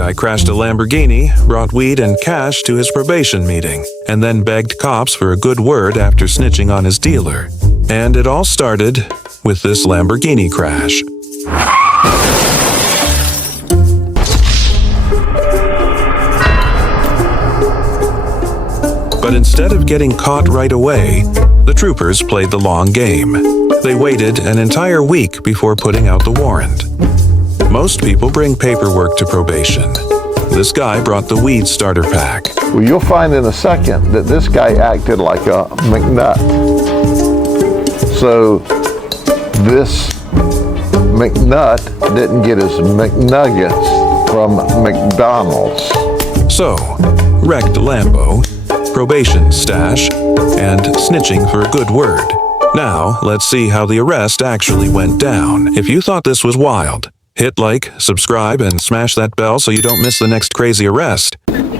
guy crashed a Lamborghini, brought weed and cash to his probation meeting, and then begged cops for a good word after snitching on his dealer. And it all started with this Lamborghini crash. But instead of getting caught right away, the troopers played the long game. They waited an entire week before putting out the warrant. Most people bring paperwork to probation. This guy brought the weed starter pack. Well, you'll find in a second that this guy acted like a McNut. So this McNut didn't get his McNuggets from McDonald's. So, wrecked Lambo, probation stash, and snitching for a good word. Now, let's see how the arrest actually went down. If you thought this was wild, hit like, subscribe, and smash that bell so you don't miss the next crazy arrest. And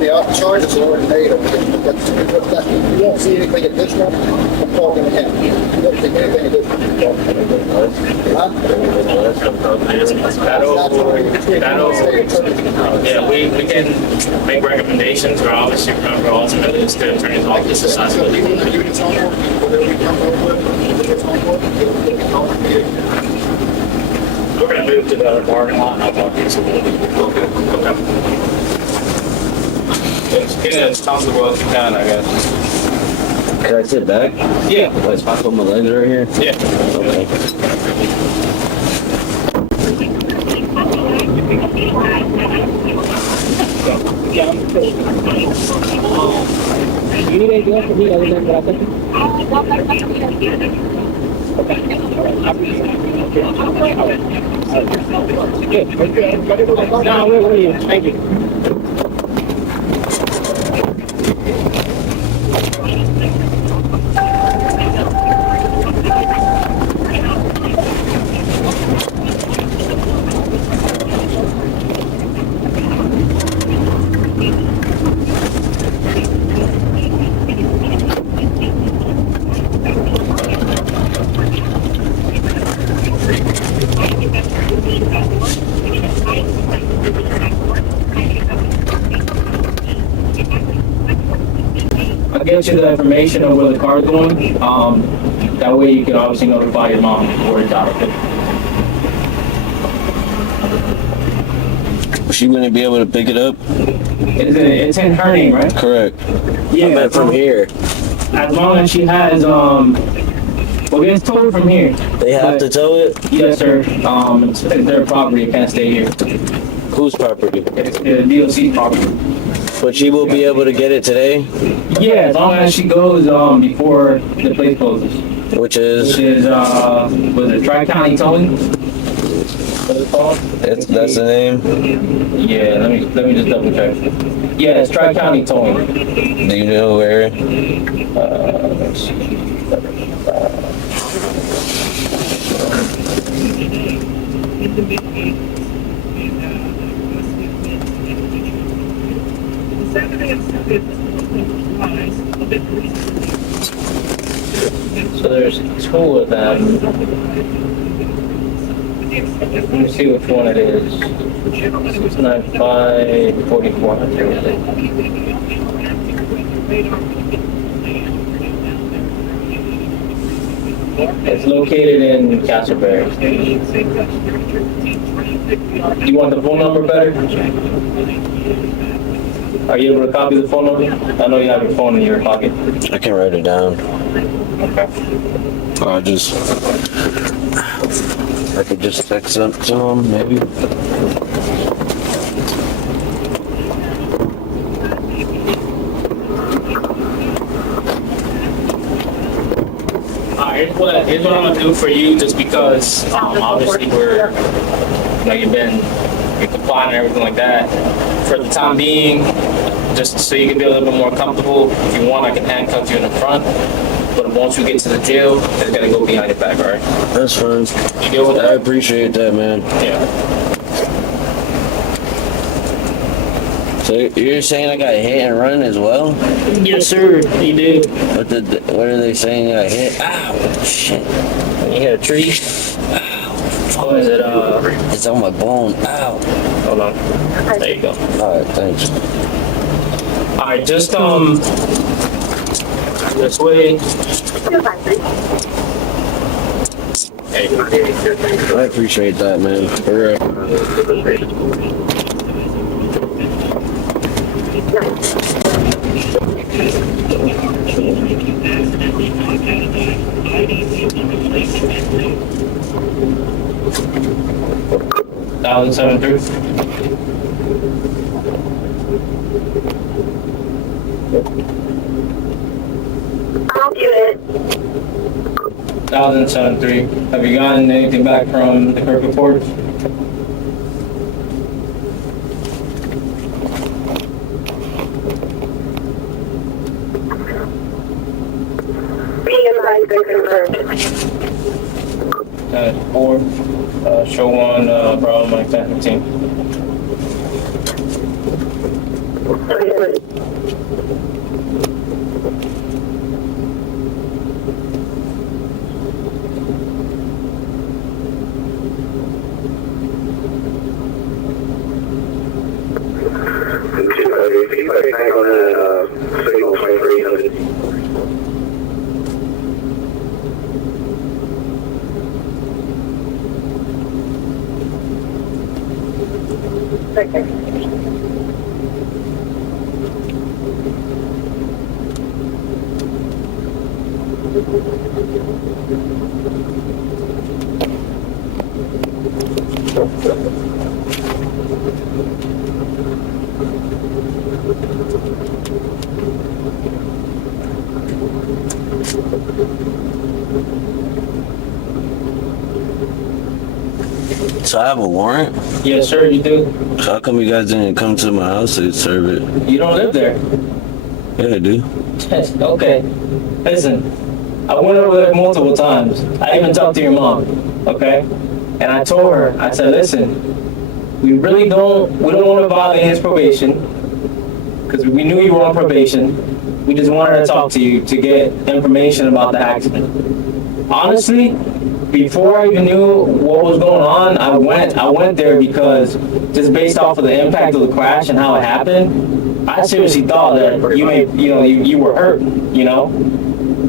the charges are already made. You won't see anything additional from talking to him. You don't see anything additional from talking to him. Yeah, we can make recommendations, but obviously remember ultimately it's the attorney's office decides what they want to do. We're going to move to the parking lot and I'll talk to you some more. Okay. Get as comfortable as you can, I guess. Can I sit back? Yeah. If I put my legs right here? Yeah. Okay. You need anything else from me other than what I sent you? No, wait. Thank you. I'll get you the information of where the car's going. That way you can obviously notify your mom before it's out of it. She wouldn't be able to pick it up? It's in her name, right? Correct. Yeah. I meant from here. As long as she has, well, it's towed from here. They have to tow it? Yes, sir. It's their property. It can't stay here. Whose property? It's the DOC property. But she will be able to get it today? Yeah, as long as she goes before the place closes. Which is? Was it Tri-County Towing? What is it called? That's the name? Yeah, let me just double check. Yeah, it's Tri-County Towing. Do you know where? Let's see. So there's two of them. Let me see which one it is. 695 44. It's located in Castleberry. You want the phone number better? Are you able to copy the phone number? I know you have your phone in your pocket. I can write it down. Okay. I could just text them to him, maybe. Here's what I'm gonna do for you, just because obviously you're compliant and everything like that. For the time being, just so you can be a little bit more comfortable. If you want, I can handcuff you in the front. But once you get to the jail, it's gonna go behind your back, all right? That's fine. You deal with that? I appreciate that, man. Yeah. So you're saying I got hit and run as well? Yes, sir. You did. What are they saying I hit? Ow, shit. You hit a tree. Ow, fuck. Oh, is it, It's on my bone. Ow. hold on. There you go. Alright, thanks. Alright, just, this way. There you go. I appreciate that, man. For I'll do it. 1073. Have you gotten anything back from the clerk report? Being advised been confirmed. 4, show 1, Bravo Mike 1015. So I have a warrant? Yes, sir, you do. So how come you guys didn't come to my house to serve it? You don't live there. Yeah, I do. Okay. Listen, I went over there multiple times. I even talked to your mom, okay? And I told her, I said, listen, we don't want to violate his probation because we knew you were on probation. We just wanted to talk to you to get information about the accident. Honestly, before I even knew what was going on, I went there because just based off of the impact of the crash and how it happened, I seriously thought that you were hurt, you know?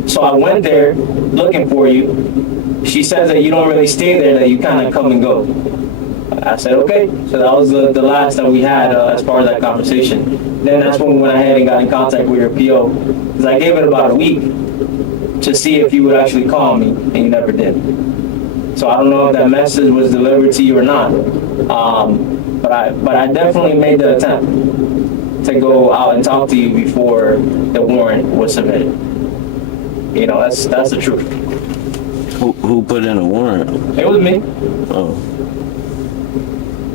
So I went there looking for you. She says that you don't really stay there, that you kind of come and go. I said, okay. So that was the last that we had as far as that conversation. Then that's when we went ahead and got in contact with your PO. Because I gave it about a week to see if you would actually call me, and you never did. So I don't know if that message was delivered to you or not. But I definitely made the attempt to go out and talk to you before the warrant was submitted. You know, that's the truth. Who put in a warrant? It was me. Oh.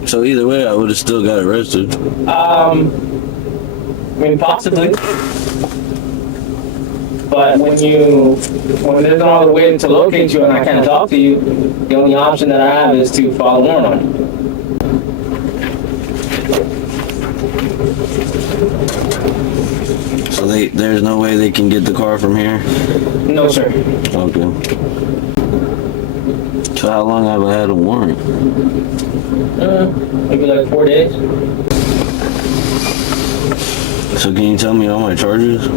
So either way, I would have still got arrested. I mean, possibly. But when there's no other way to locate you and I can't talk to you, the only option that I have is to file a warrant on you. So there's no way they can get the car from here? No, sir. Okay. So how long have I had a warrant? Maybe like 4 days. So can you tell me all my charges?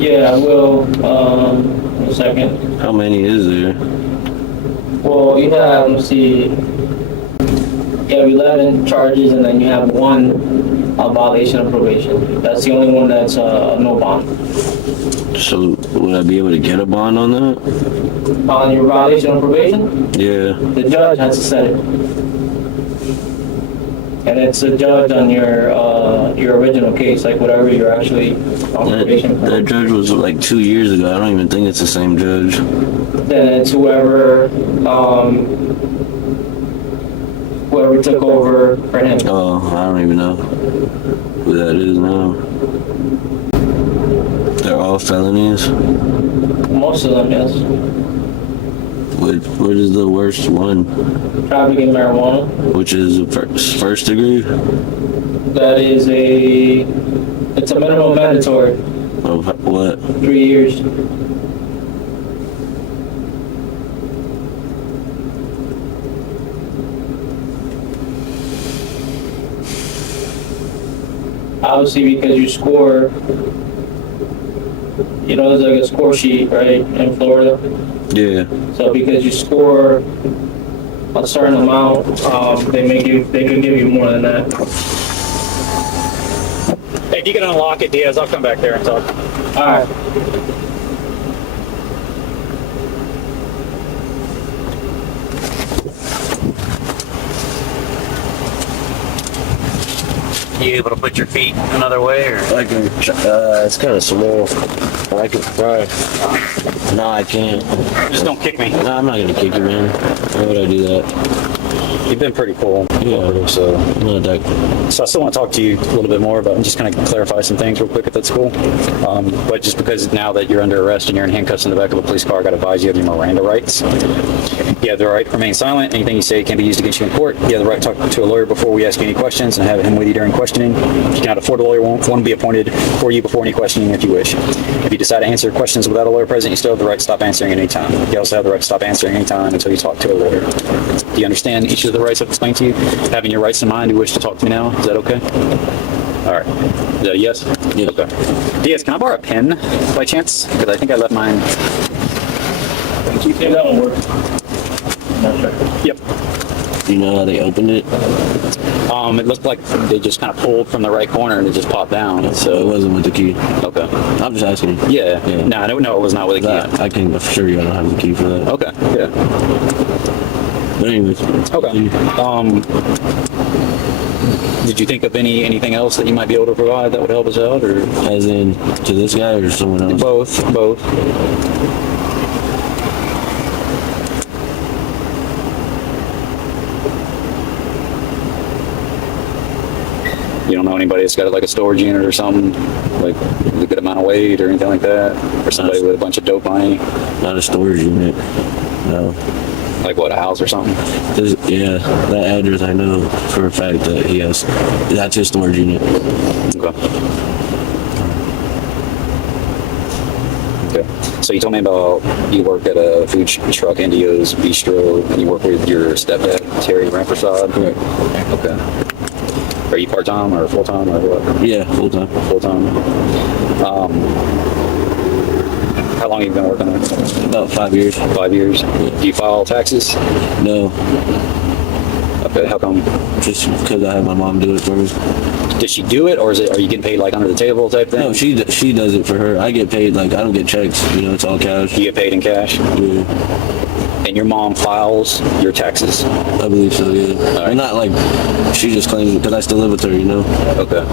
Yeah, I will. A second. How many is there? Well, you have, let's see, you have 11 charges and then you have 1 violation of probation. That's the only one that's no bond. So would I be able to get a bond on that? On your violation of probation, Yeah. the judge has to set it. And it's the judge on your original case, like whatever you're actually on probation for. That judge was like 2 years ago. I don't even think it's the same judge. Then it's whoever took over for him. Oh, I don't even know who that is now. They're all felonies? Most of them, yes. What is the worst one? Trafficking marijuana. Which is first degree? That is it's a minimum mandatory. Of what? 3 years. obviously because you score, you know, there's like a score sheet, right, in Florida. Yeah. So because you score a certain amount, they can give you more than that. Hey, if you can unlock it, Diaz, I'll come back there and talk. All right. You able to put your feet another way, or? I can. It's kind of small. I can try. No, I can't. Just don't kick me. No, I'm not gonna kick you, man. Why would I do that? You've been pretty cool. Yeah. So, I'm not that. so I still want to talk to you a little bit more about, just kind of clarify some things real quick if that's cool. But just because now that you're under arrest and you're in handcuffs in the back of a police car, I got to advise you of your Miranda rights. You have the right to remain silent. Anything you say can be used against you in court. You have the right to talk to a lawyer before we ask you any questions and have him with you during questioning. If you cannot afford a lawyer, one be appointed for you before any questioning if you wish. If you decide to answer questions without a lawyer present, you still have the right to stop answering at any time. You also have the right to stop answering any time until you talk to a lawyer. Do you understand each of the rights I've explained to you? Having your rights in mind, you wish to talk to me now? Is that okay? All right. Is that a yes? Yeah. Okay. Diaz, can I borrow a pen by chance? Because I think I left mine. You think that will work? Yep. You know how they opened it? It looked like they just kind of pulled from the right corner and it just popped down. So it wasn't with the key. Okay. I'm just asking. Yeah. Yeah. No, no, it was not with a key. I can assure you I don't have the key for that. Okay. Yeah. But anyways. Okay. Did you think of anything else that you might be able to provide that would help us out, or As in to this guy or someone else? both? You don't know anybody that's got like a storage unit or something, like a good amount of weight or anything like that, or somebody with a bunch of dope money, Not a storage unit. No. like what, a house or something? Yeah, that address I know for a fact that he has. That's his storage unit. Okay. Okay. So you told me about you work at a food truck, Indio's Bistro, and you work with your stepdad, Terry Rampersad. Correct. Okay. Are you part-time or full-time or what? Yeah, full time. Full-time. How long have you been working there? About 5 years. 5 years. Do you file taxes? No, Okay. How come? just because I had my mom do it for me. Did she do it, or are you getting paid like under the table type thing? No, she does it for her. I get paid like I don't get checks. You know, it's all cash. You get paid in cash, Yeah, and your mom files your taxes. I believe so. Yeah, right. Not like she just claims it because I still live with her. You know, Okay.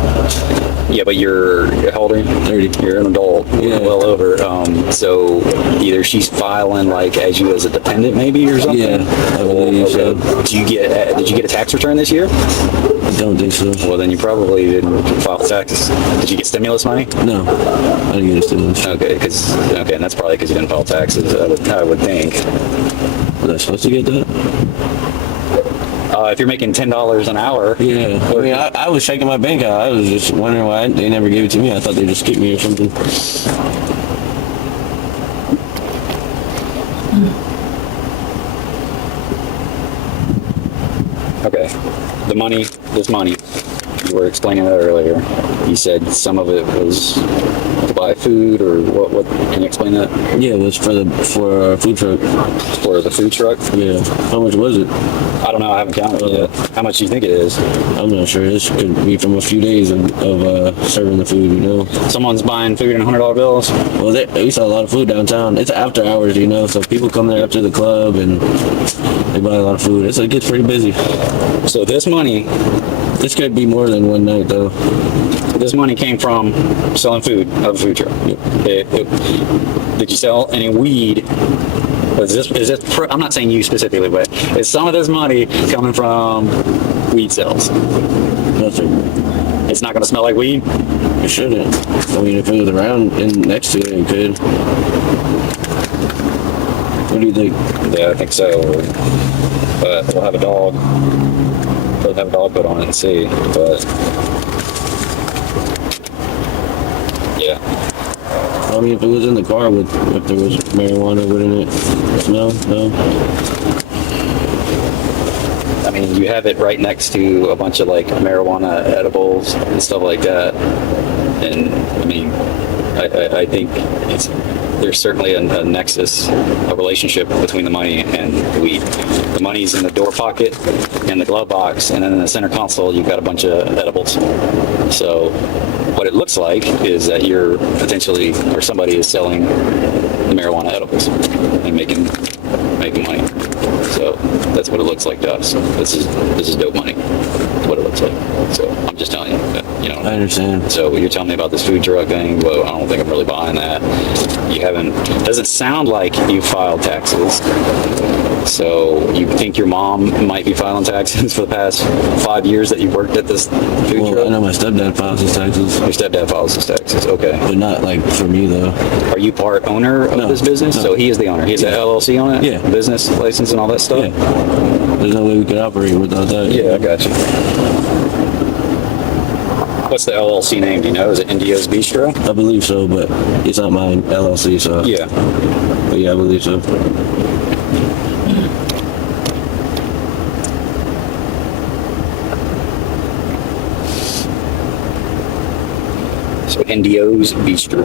Yeah, but you're how old are you? 30. You're an adult. Yeah. Well over. So either she's filing like as you as a dependent maybe or something. Yeah, I believe so. Did you get a tax return this year? I don't think so. Well, then you probably didn't file taxes. Did you get stimulus money? No, I didn't get a stimulus. Okay, and that's probably because you didn't file taxes. I would think. Was I supposed to get that? If you're making $10 an hour. Yeah, I mean, I was checking my bank out. I was just wondering why they never gave it to me. I thought they just skipped me or something. Okay, this money, you were explaining that earlier. You said some of it was to buy food, or what can you explain that? Yeah, it was for a food truck. For the food truck? Yeah, how much was it? I don't know, I haven't counted it yet. How much do you think it is? I'm not sure. This could be from a few days of serving the food, you know. Someone's buying food in $100 bills? Well, we saw a lot of food downtown. It's after hours, you know, so people come there after the club and they buy a lot of food. It gets pretty busy. So this money could be more than one night, though. This money came from selling food of a food truck. Did you sell any weed? I'm not saying you specifically, but is some of this money coming from weed sales? Nothing. It's not going to smell like weed? It shouldn't. I mean, if it was around and next to it, it could. What do you think? Yeah, I think so. But we'll have a dog. We'll have a dog put on it and see. But yeah. I mean, if it was in the car, if there was marijuana, wouldn't it smell? No. I mean, and you have it right next to a bunch of like marijuana edibles and stuff like that. And I mean, I think there's certainly a nexus, a relationship between the money and the weed. The money's in the door pocket and the glove box, and then in the center console, you've got a bunch of edibles. So what it looks like is that you're potentially, or somebody is selling the marijuana edibles and making money. So that's what it looks like to us. This is dope money. That's what it looks like. So I'm just telling you that, you know. I understand. So you're telling me about this food truck thing. Well, I don't think I'm really buying that. You haven't. Doesn't sound like you filed taxes. So you think your mom might be filing taxes for the past 5 years that you worked at this food Well, truck? I know my stepdad files his taxes, Your stepdad files his taxes. Okay. but not like for me though. Are you part owner of No, this business? no. So he is the owner. He has an LLC on it? Yeah. Business license and all that stuff? Yeah. There's no way we could operate without that. Yeah, I got you. What's the LLC name? Do you know? Is it Indio's Bistro? I believe so, but it's not mine LLC, so. Yeah. But yeah, I believe so. So Indio's Bistro.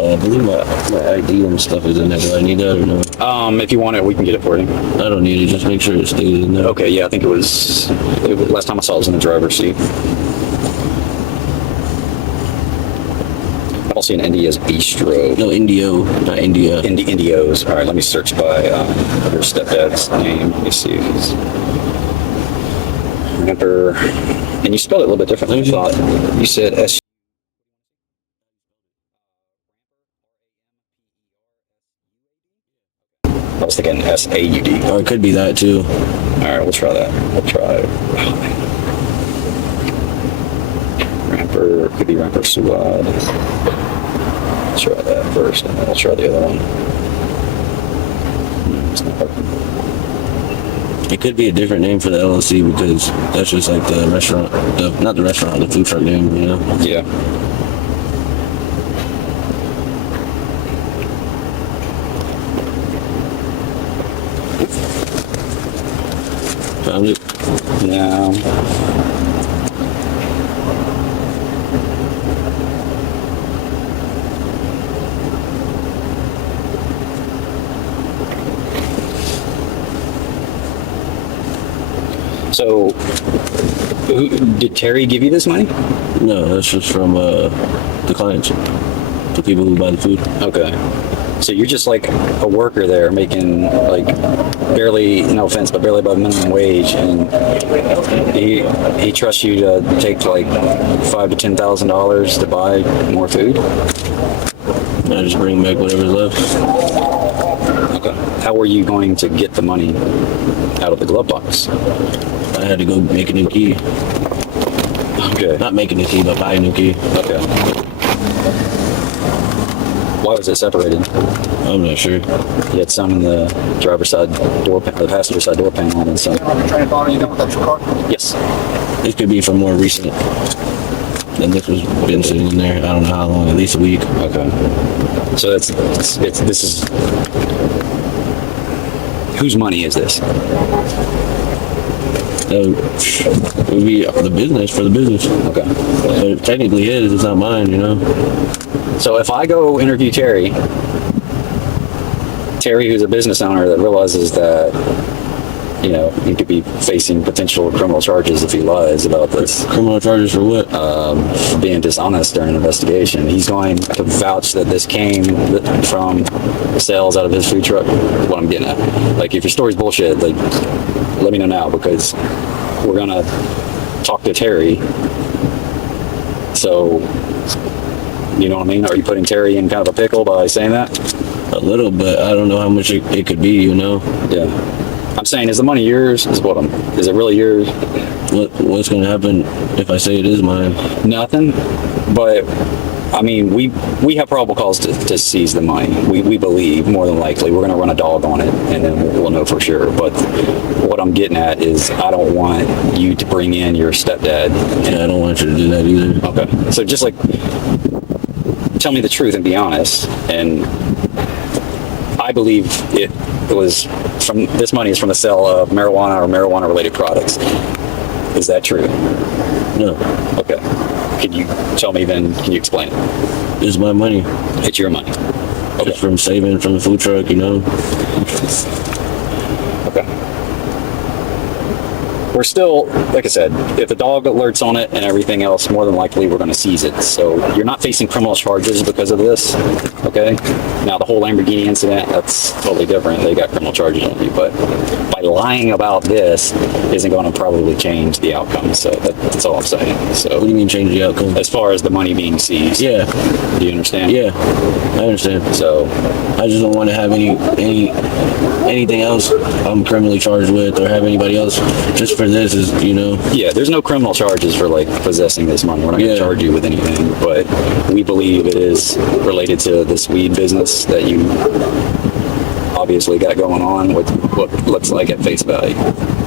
I believe my ID and stuff is in there. Do I need that or no? If you want it, we can get it for you. I don't need it. Just make sure it stays in there. Okay, yeah, I think it was last time I saw it was in the driver's seat. I don't see an India's Bistro. No, Indio, not India. Indio's. All right, let me search by your stepdad's name. Let me see if he's Ramper. And you spelled it a little bit differently. I thought you said S. I was thinking S-A-U-D. Or it could be that too. All right, we'll try that. We'll try. Ramper, could be Ramper Suad. Let's try that first, and then we'll try the other one. It's not working. It could be a different name for the LLC because that's just like the restaurant, not the restaurant, the food truck name, you know? Yeah. Found it. No. So, did Terry give you this money? No, that's just from the clients, the people who buy the food. Okay. So you're just like a worker there making like barely, no offense, but barely above minimum wage, and he trusts you to take like $5,000 to $10,000 to buy more food? I just bring back whatever's left. Okay. How were you going to get the money out of the glove box? I had to go make a new key. Okay. Not make a new key, but buy a new key. Okay. Why was it separated? I'm not sure. You had some in the driver's side door, the passenger side door panel, and some. Train of thought, you done with that your car? Yes. This could be from more recent. And this was been sitting in there. I don't know how long, at least a week. Okay. So this is whose money is this? It would be the business for the business. Okay. But technically his, it's not mine, you know? So if I go interview Terry, who's a business owner that realizes that, you know, he could be facing potential criminal charges if he lies about this, Criminal charges for what? for being dishonest during an investigation, he's going to vouch that this came from sales out of his food truck. Is what I'm getting at. Like, if your story's bullshit, like, let me know now, because we're gonna talk to Terry. So, you know what I mean? Are you putting Terry in kind of a pickle by saying that? A little, but I don't know how much it could be, you know? Yeah. I'm saying, is the money yours? Is it really yours? What's going to happen if I say it is mine? Nothing. But I mean, we have probable cause to seize the money. We believe more than likely we're going to run a dog on it, and then we'll know for sure. But what I'm getting at is I don't want you to bring in your stepdad. Yeah, I don't want you to do that either. Okay. So just like tell me the truth and be honest. And I believe it was from this money is from the sale of marijuana or marijuana related products. Is that true? No. Okay. Can you tell me then, can you explain it? It's my money. It's your money. Okay. Just from saving from the food truck, you know? Okay. We're still, like I said, if the dog alerts on it and everything else, more than likely we're going to seize it. So you're not facing criminal charges because of this, okay? Now the whole Lamborghini incident, that's totally different. They got criminal charges on you, but by lying about this isn't going to probably change the outcome. So that's all I'm saying. So What do you mean change the outcome? as far as the money being seized, Yeah, do you understand? yeah, I understand. So I just don't want to have anything else I'm criminally charged with or have anybody else just for this is, you know. yeah, there's no criminal charges for like possessing this money. We're not going to Yeah. charge you with anything, but we believe it is related to this weed business that you obviously got going on with what looks like at face value.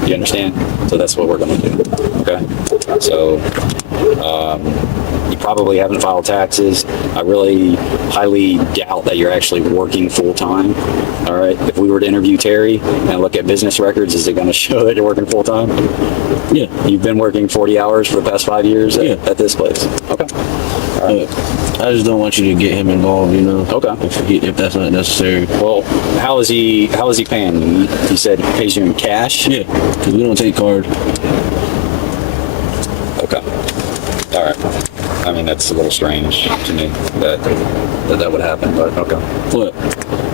You understand? So that's what we're going to do. Okay. So you probably haven't filed taxes. I really highly doubt that you're actually working full time. All right. If we were to interview Terry and look at business records, is it going to show that you're working full time? Yeah. You've been working 40 hours for the past 5 years Yeah. at this place. Okay. I just don't want you to get him involved, you know. Okay. If that's not necessary. Well, how is he paying you? He said he pays you in cash? Yeah, because we don't take card. Okay. All right. I mean, that's a little strange to me that would happen, but okay. What?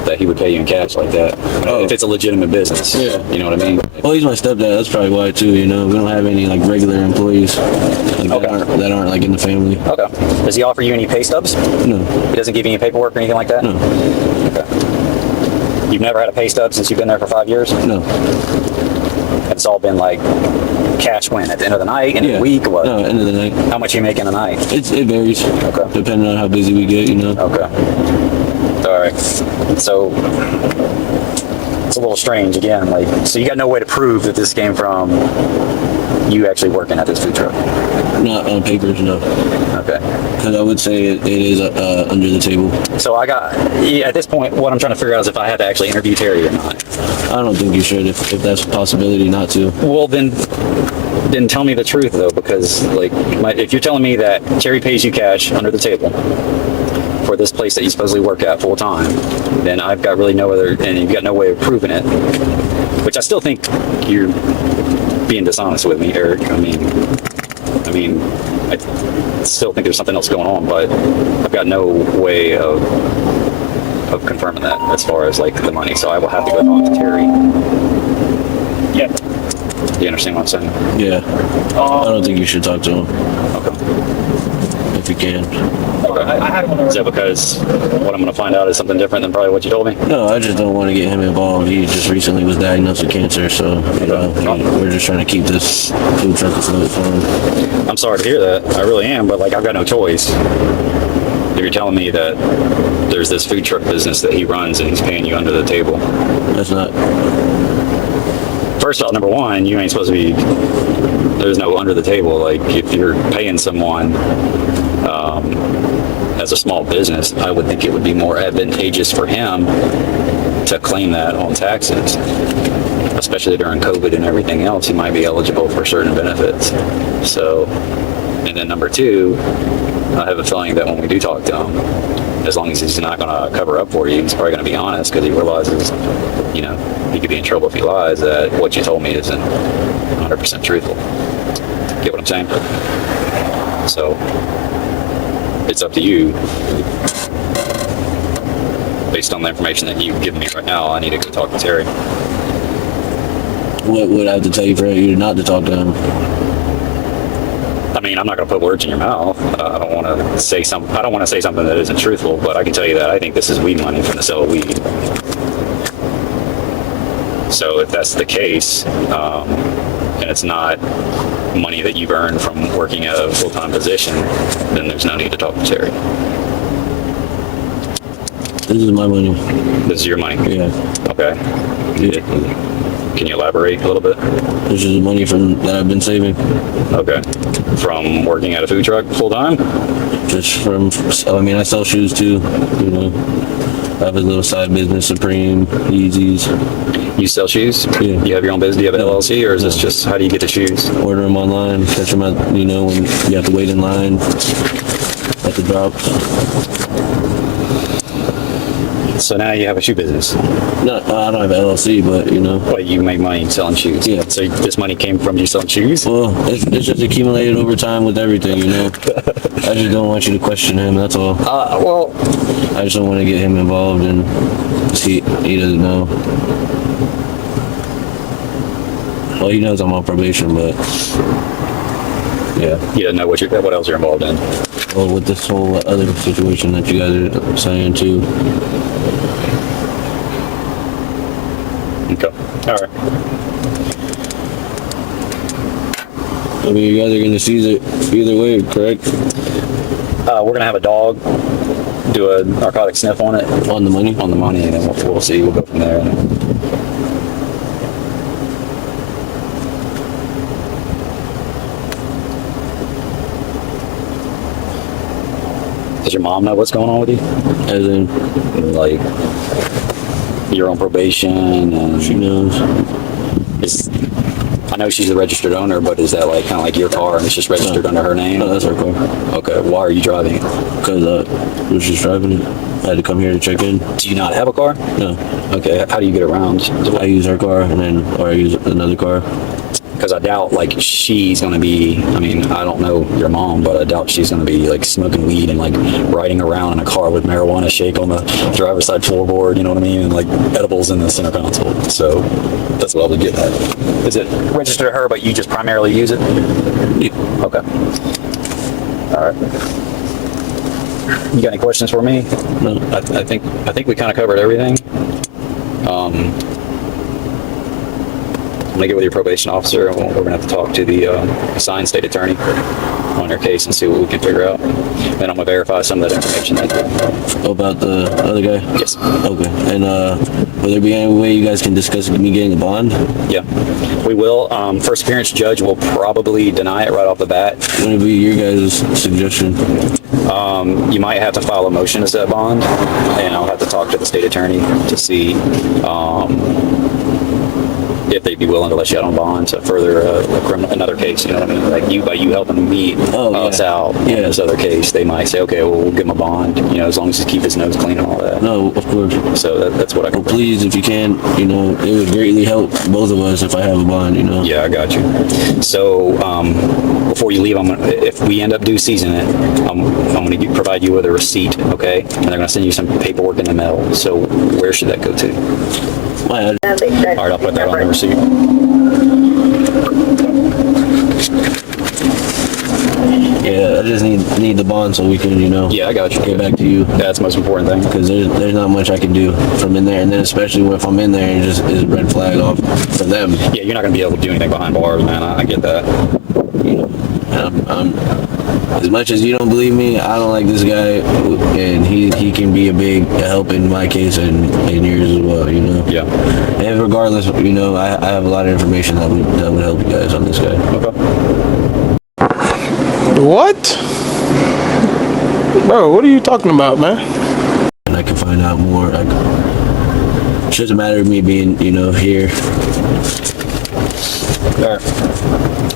That he would pay you in cash like that. Oh. If it's a legitimate business. Yeah. You know what I mean? Well, he's my stepdad. That's probably why too. You know, we don't have any like regular employees like Okay. that aren't like in the family. Okay. Does he offer you any pay stubs? No, He doesn't give you any paperwork or anything like that? no, Okay. You've never had a pay stub since you've been there for 5 years? no. It's all been like cash when? At the end of the night? End of Yeah. the week? What? No, end of the night. How much you make in a night? It varies. Okay. Depending on how busy we get, you know. Okay. All right. So it's a little strange again. Like, so you got no way to prove that this came from you actually working at this food truck. Not on papers, no. Okay. Because I would say it is under the table. So at this point, what I'm trying to figure out is if I had to actually interview Terry or not. I don't think you should if that's a possibility not to. Well, then tell me the truth though, because like, if you're telling me that Terry pays you cash under the table for this place that you supposedly work at full time, then I've got really no other, and you've got no way of proving it, which I still think you're being dishonest with me, Eric. I mean, I still think there's something else going on, but I've got no way of confirming that as far as like the money. So I will have to go talk to Terry. Yeah. Do you understand what I'm saying? Yeah. I don't think you should talk to him Okay. if you can. Is that because what I'm going to find out is something different than probably what you told me? No, I just don't want to get him involved. He just recently was diagnosed with cancer, so you know, we're just trying to keep this food truck afloat for him. I'm sorry to hear that. I really am, but like I've got no choice. If you're telling me that there's this food truck business that he runs and he's paying you under the table. That's not. First off, number one, you ain't supposed to be, there's no under the table. Like if you're paying someone as a small business, I would think it would be more advantageous for him to claim that on taxes, especially during COVID and everything else. He might be eligible for certain benefits. So, and then number two, I have a feeling that when we do talk to him, as long as he's not going to cover up for you, he's probably going to be honest because he realizes, you know, he could be in trouble if he lies, that what you told me isn't 100% truthful. Get what I'm saying? So, it's up to you. Based on the information that you've given me right now, I need to go talk to Terry. What would I have to tell you for you not to talk to him? I mean, I'm not going to put words in your mouth. I don't want to say something. I don't want to say something that isn't truthful, but I can tell you that I think this is weed money from the sale of weed. So if that's the case, and it's not money that you've earned from working at a full-time position, then there's no need to talk to Terry. This is my money. This is your money? Yeah. Okay. Yeah. Can you elaborate a little bit? This is the money that I've been saving. Okay. From working at a food truck full time? Just from, I mean, I sell shoes too, you know. I have a little side business, Supreme, Yeezys. You sell shoes? Yeah. You have your own business? Do you have an LLC, or is this just how do you get the shoes? Order them online, catch them at, you know, when you have to wait in line at the drops. So now you have a shoe business. No, I don't have an LLC, but, you know. But you make money selling shoes. Yeah. So this money came from you selling shoes? Well, it's just accumulated over time with everything, you know. I just don't want you to question him, that's all. Well, I just don't want to get him involved, and he doesn't know. Well, he knows I'm on probation, but yeah. you don't know what else you're involved in. Well, with this whole other situation that you guys are saying too. Okay. All right. I mean, you guys are gonna seize it either way, correct? We're gonna have a dog do a narcotic sniff on it. On the money? On the money, and then we'll see. We'll go from there. Does your mom know what's going on with you? As in, Like, you're on probation, and she knows. I know she's the registered owner, but is that like kind of like your car and it's just registered under her name? No, that's her car. Okay. Why are you driving it? Because was just driving it. I had to come here to check in. Do you not have a car? No. Okay. How do you get around? I use her car, or I use another car. Because I doubt like she's gonna be. I mean, I don't know your mom, but I doubt she's gonna be like smoking weed and like riding around in a car with marijuana shake on the driver's side floorboard. You know what I mean? And like edibles in the center console. So that's what I would get at. Is it registered to her, but you just primarily use it? Yeah. Okay. All right. You got any questions for me? No. I think we kind of covered everything. I'm gonna get with your probation officer, and we're gonna have to talk to the assigned state attorney on your case and see what we can figure out. Then I'm gonna verify some of that information. About the other guy? Yes. Okay. And will there be any way you guys can discuss me getting a bond? Yeah, we will. First appearance judge will probably deny it right off the bat. What would be your guys' suggestion? You might have to file a motion to set bond, and I'll have to talk to the state attorney to see if they'd be willing to let you out on bond to further another case. You know what I mean? Like by you helping me us out in this other case, they might say, okay, well, we'll give him a bond. You know, as long as he keep his nose clean and all that. No, of course. So that's what I can. Well, please, if you can, you know, it would greatly help both of us if I have a bond. You know. Yeah, I got you. So before you leave, if we end up due season it, I'm going to provide you with a receipt, okay? And they're going to send you some paperwork in the mail. So where should that go to? My address. All right, I'll put that on the receipt. Yeah, I just need the bond so we can, you know. Yeah, I got you. Get back to you. That's the most important thing. Because there's not much I can do from in there, and then especially if I'm in there and just is red flag off for them. Yeah, you're not going to be able to do anything behind bars, man. I get that. You know, I'm as much as you don't believe me, I don't like this guy, and he can be a big help in my case and yours as well. You know. Yeah. And regardless, you know, I have a lot of information that would help you guys on this guy. Okay. What? Bro, what are you talking about, man? And I can find out more. It's just a matter of me being, you know, here.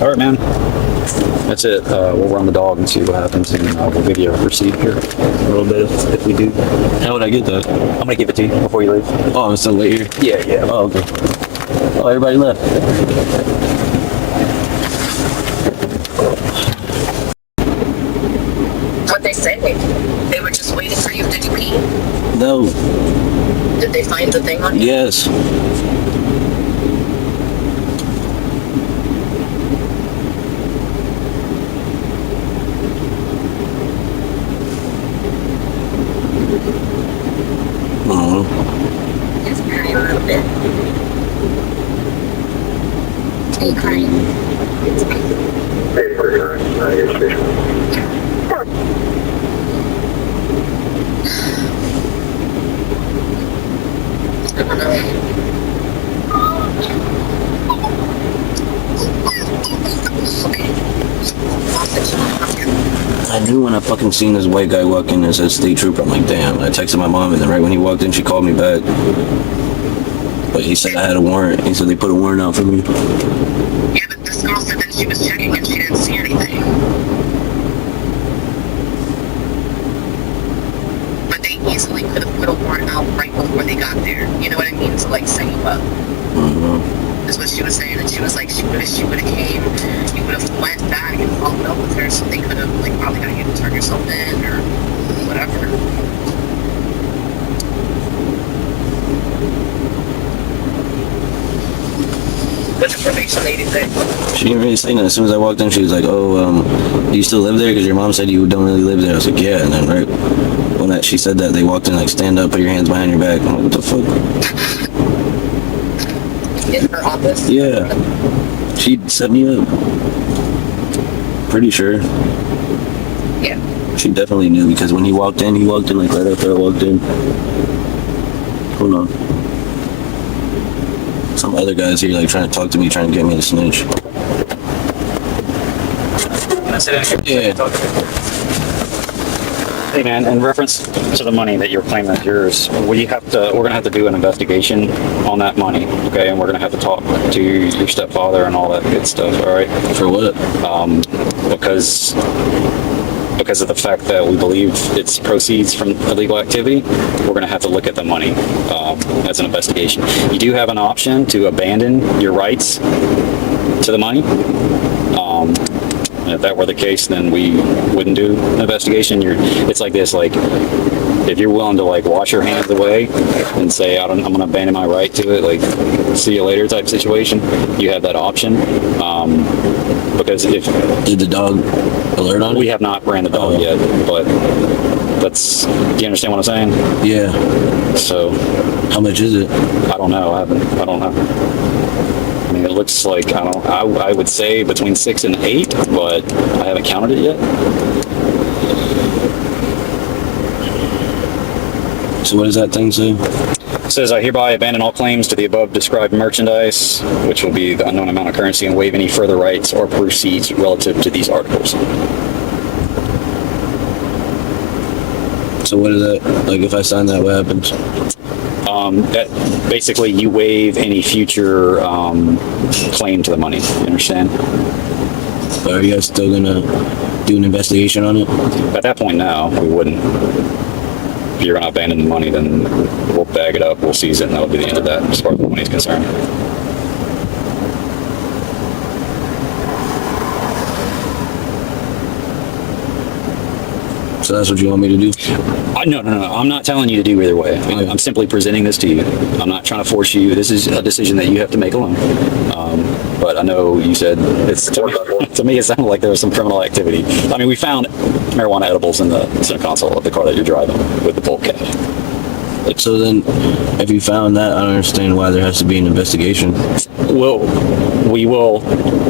All right, man. That's it. We'll run the dog and see what happens, and we'll give you a receipt here a little bit if we do. How would I get that? I'm going to give it to you before you leave. Oh, I'm still late here? Yeah. Oh, okay. Oh, everybody left. What'd they say? They were just waiting for you. Did you pee? No. Did they find the thing on you? Yes. Just crying a little bit. Are you crying? knew when I fucking seen this white guy walk in and said state trooper. I'm like, damn. And I texted my mom, and then right when he walked in, she called me back. But he said I had a warrant. He said they put a warrant out for me. Yeah, but this girl said that she was checking and she didn't see anything. But they easily could have put a warrant out right before they got there. You know what I mean? To like set you up. Is what she was saying. And she was like, she would have came, you would have went back and followed up with her, so they could have like probably got you to turn yourself in or whatever. What's the probation lady say? She didn't really say nothing. As soon as I walked in, she was like, "Oh, do you still live there? Because your mom said you don't really live there." I was like, "Yeah." And then right when she said that, they walked in like, "Stand up, put your hands behind your back." I'm like, "What the fuck?" In her office? Yeah. She set me up. Pretty sure. Yeah. She definitely knew because when he walked in like right after I walked in. Hold on. Some other guys here like trying to talk to me, trying to get me to snitch. Yeah. Hey man, in reference to the money that you're claiming is yours, we're gonna have to do an investigation on that money, okay? And we're gonna have to talk to your stepfather and all that good stuff, all right? For what? Because of the fact that we believe it's proceeds from illegal activity, we're going to have to look at the money as an investigation. You do have an option to abandon your rights to the money. And if that were the case, then we wouldn't do an investigation. It's like this, like if you're willing to like wash your hands away and say, I'm going to abandon my right to it, like see you later type situation, you have that option. Because if... Did the dog alert on it? We have not ran the dog yet, but that's... Do you understand what I'm saying? Yeah. So... How much is it? I don't know. I don't know. I mean, it looks like, I would say between 6 and 8, but I haven't counted it yet. So what does that thing say? It says, I hereby abandon all claims to the above described merchandise, which will be the unknown amount of currency, and waive any further rights or proceeds relative to these articles. So what is that? Like if I sign that, what happens? That basically you waive any future claim to the money. You understand? But are you guys still gonna do an investigation on it? At that point, no, we wouldn't. If you're gonna abandon the money, then we'll bag it up, we'll seize it, and that'll be the end of that as far as the money's concerned. So that's what you want me to do? No. I'm not telling you to do either way. I'm simply presenting this to you. I'm not trying to force you. This is a decision that you have to make alone. But I know you said to me it sounded like there was some criminal activity. I mean, we found marijuana edibles in the center console of the car that you're driving with the bolt cap. So then, if you found that, I don't understand why there has to be an investigation. Well, we will,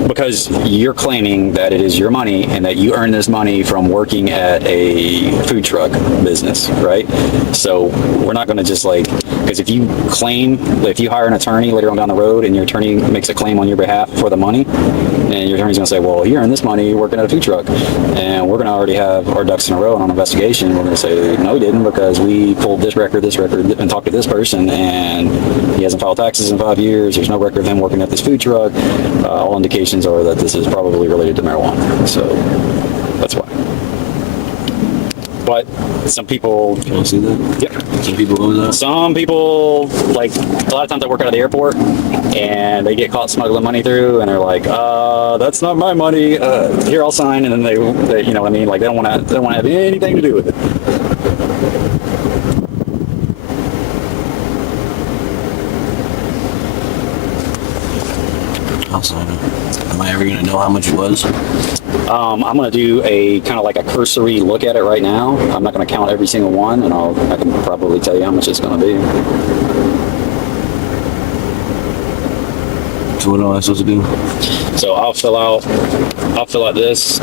because you're claiming that it is your money and that you earn this money from working at a food truck business, right? So we're not going to just like, because if you hire an attorney later on down the road and your attorney makes a claim on your behalf for the money, and your attorney's going to say, well, you earned this money working at a food truck, and we're going to already have our ducks in a row on an investigation. We're going to say, no, we didn't, because we pulled this record, and talked to this person, and he hasn't filed taxes in 5 years. There's no record of him working at this food truck. All indications are that this is probably related to marijuana. So that's why. But some people... Can I see that? Yep. Some people go with that? Some people, like, a lot of times I work out of the airport, and they get caught smuggling money through, and they're like, that's not my money. Here, I'll sign. And then they you know what I mean? Like, they don't want to have anything to do with it. I'll sign it. Am I ever going to know how much it was? I'm going to do a kind of like a cursory look at it right now. I'm not going to count every single one, and I can probably tell you how much it's going to be. So what am I supposed to do? So I'll fill out this.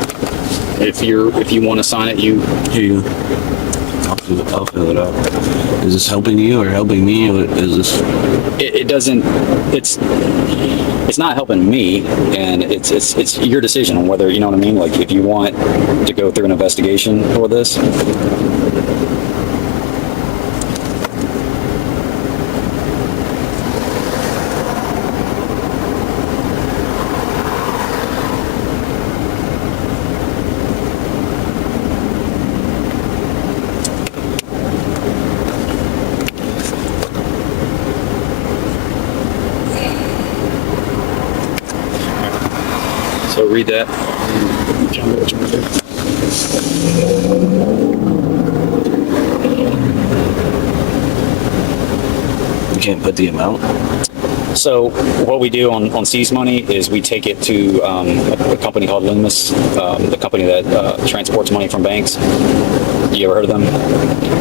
If you want to sign it, here you go. I'll fill it out. Is this helping you or helping me? Or is this? It doesn't. It's it's not helping me, and it's your decision on whether, you know what I mean, like if you want to go through an investigation for this. So read that. You can't put the amount? So what we do on seized money is we take it to a company called Loomis, the company that transports money from banks. You ever heard of them?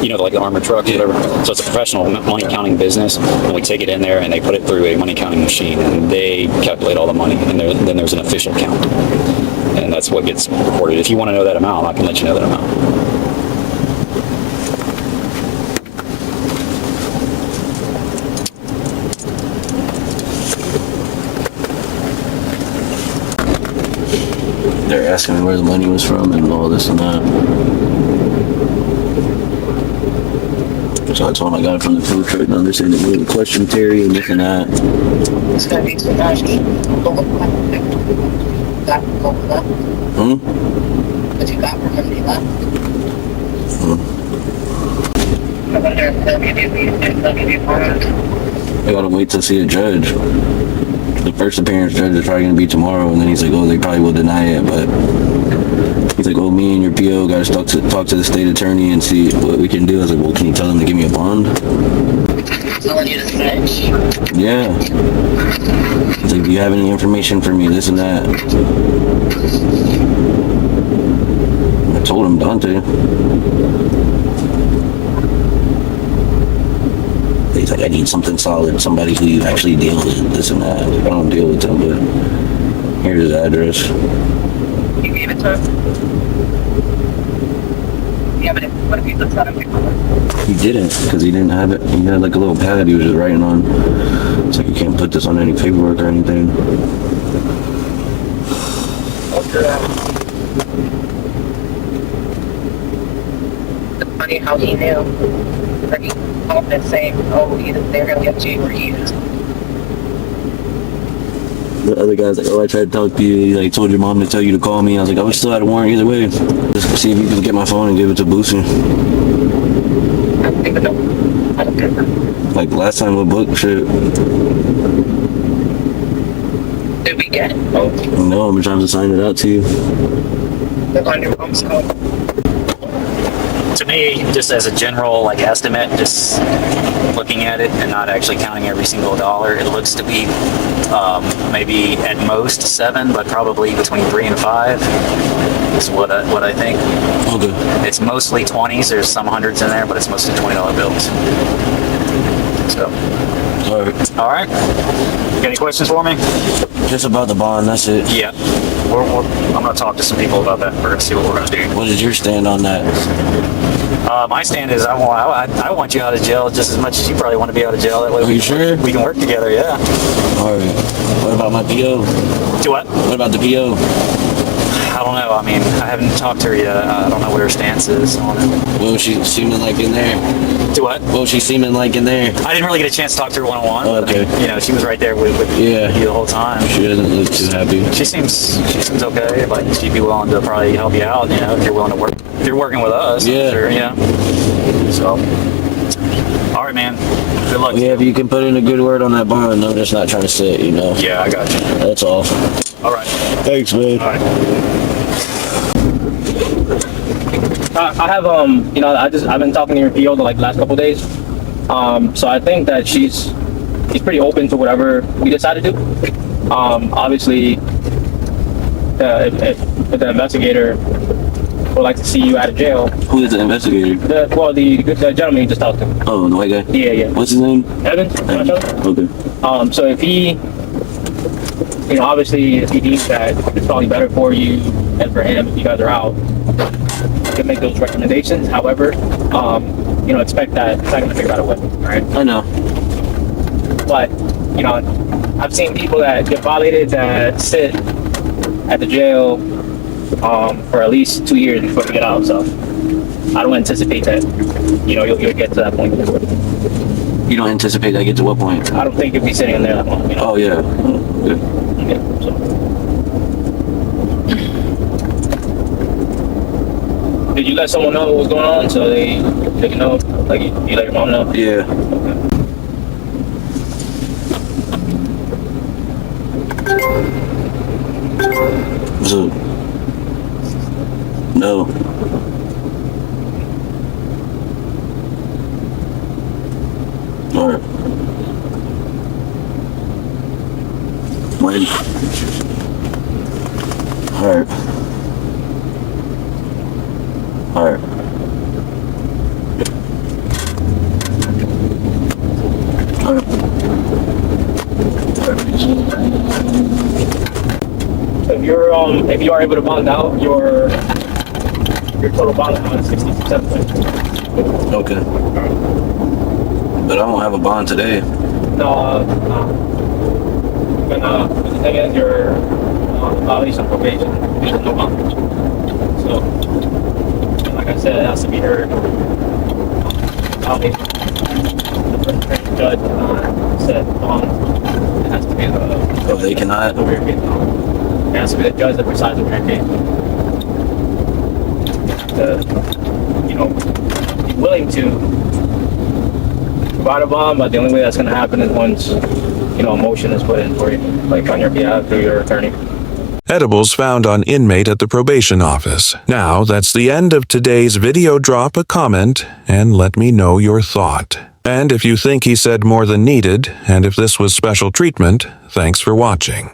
You know, like the armored trucks, whatever. So it's a professional money counting business, and we take it in there and they put it through a money counting machine, and they calculate all the money, and then there's an official count, and that's what gets reported. If you want to know that amount, I can let you know that amount. They're asking me where the money was from and all this and that. So I told them I got it from the food truck, and they're saying that we have a question, Terry, and this and that. It's gonna be too much. What you got from him, he left. I wonder if they'll give you warrant. I gotta wait to see a judge. The first appearance judge is probably gonna be tomorrow, and then he's like, oh, they probably will deny it, but he's like, oh, me and your PO gotta talk to the state attorney and see what we can do. I was like, well, can you tell them to give me a bond? Telling you to snitch? Yeah. He's like, do you have any information for me, this and that? I told him Dante. He's like, I need something solid, somebody who you actually deal with, this and that. I don't deal with them, but here's his address. You gave it to him? Yeah, but what if he looks at him? He didn't, because he didn't have it. He had like a little pad he was just writing on. It's like, you can't put this on any paperwork or anything. It's funny how he knew. Like, he called and saying, oh, either they're gonna get you or he is. The other guy's like, oh, I tried to talk to you. He like told your mom to tell you to call me. I was like, I would still had a warrant either way. Just see if you can get my phone and give it to Boosie. I don't even know. I don't get that. Like last time with book shit. Did we get it? Oh, No, I'm trying to sign it out to you. look on your mom's phone. To me, just as a general like estimate, just looking at it and not actually counting every single dollar, it looks to be maybe at most 7, but probably between 3 and 5 is what I think. Okay. It's mostly 20s. There's some hundreds in there, but it's mostly $20 bills. So, all right. Got any questions for me? Just about the bond, that's it. Yeah. I'm going to talk to some people about that first, see what we're going to do. What is your stand on that? My stand is I want you out of jail just as much as you probably want to be out of jail. That way Are you sure? We can work together, yeah. All right. What about my PO? Do what? What about the PO? I don't know. I mean, I haven't talked to her yet. I don't know what her stance is on it. What was she seeming like in there? Do what? What was she seeming like in there? I didn't really get a chance to talk to her one-on-one. Oh, okay. But, you know, she was right there with Yeah. you the whole time. She doesn't look too happy. She seems okay. Like she'd be willing to probably help you out. You know, if you're willing to work. If you're working with us. Yeah. I'm sure, yeah. So. All right, man. Good luck. Yeah, if you can put in a good word on that bond, I'm just not trying to sit, you know. Yeah, I got you. That's all. All right. Thanks, man. All right. I have you know, I've been talking to your PO the last couple of days. So I think that he's pretty open to whatever we decide to do. Obviously, if the investigator would like to see you out of jail. Who is the investigator? The gentleman you just talked to. Oh, the white guy? Yeah. What's his name? Evans? Okay. So if he, you know, obviously if he deems that it's probably better for you and for him if you guys are out, you can make those recommendations. However, you know, expect that it's not going to figure out a way, right? I know. But, you know, I've seen people that get violated that sit at the jail for at least 2 years before they get out. So I don't anticipate that, you'll get to that point. You don't anticipate that get to what point? I don't think you'll be sitting in there that long. Oh yeah. Good. Yeah, so. Did you let someone know what was going on so they can know? Like you let your mom know? Yeah. What's up? No. Alright. When? Alright. Alright. If you are able to bond out, your total bond amount is 67. Okay. But I don't have a bond today. No, but the thing is, your violation of probation is no bond. So, like I said, it has to be heard. Violation. The judge cannot set bond. It has to be the. Oh, they cannot. It has to be the judge that presides over your case. Be willing to provide a bond, but the only way that's going to happen is once, a motion is put in for you, like on your behalf through your attorney. Edibles found on inmate at the probation office. Now, that's the end of today's video. Drop a comment and let me know your thought. And if you think he said more than needed, and if this was special treatment, thanks for watching.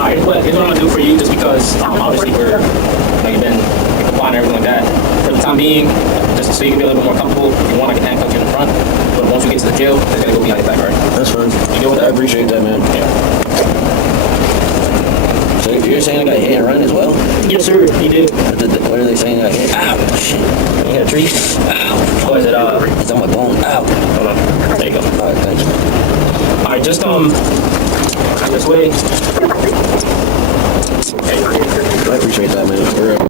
Alright, but here's what I'm gonna do for you, just because obviously you've been complying and everything like that. For the time being, just so you can be a little bit more comfortable, if you want, I can handcuff you in the front. But once we get to the jail, it's gonna go behind your back, alright? That's fine. You good with I that? appreciate that, man. Yeah. So you're saying I got hit and run as well? Yes, sir. You did. What are they saying I hit? Ow! Shit. You hit a tree? Ow! Or is it It's on my bone. Ow! Hold on. There you go. Alright, thanks. Alright, just this way. I appreciate that, man.